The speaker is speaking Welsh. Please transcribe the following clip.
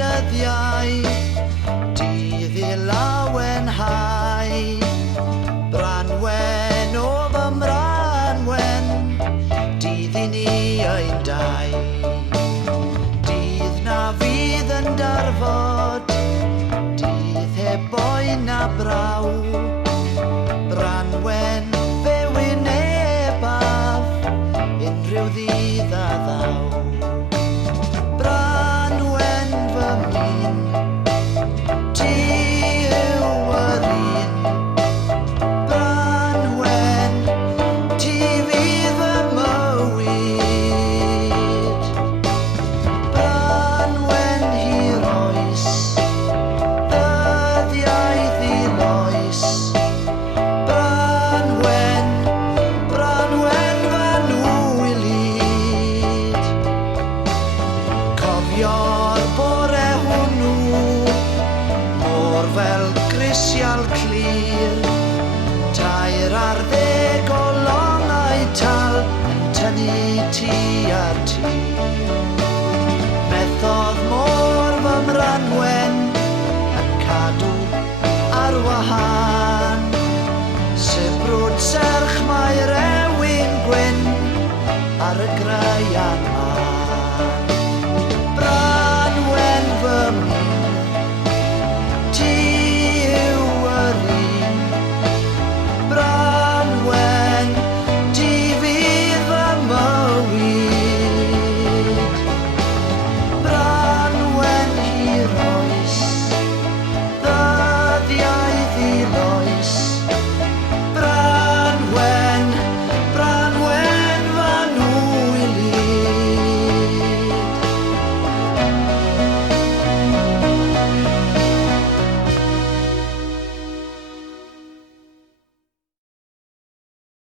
dyddiau, dydd I lawenhau. Branwen o fy mranwen, dydd I ni ein dau. Dydd na fydd yn darfod, dydd heb boen na braw. Branwen fe wynebaf, unrhyw ddydd a ddaw. Branwen fy min, ti yw yr un. Branwen, ti fydd fy mywyd. Branwen hir oes, ddyddiaeth I loes. Branwen fan wylid. Cofio'r bore hwnnw, mor fel grisial clir. Tair ar ddeg o longau tal yn tynnu ti ar ti. Methodd môr fy mranwen yn cadw ar wahân. Sibrwd serch mae'r ewin gwyn ar y graean.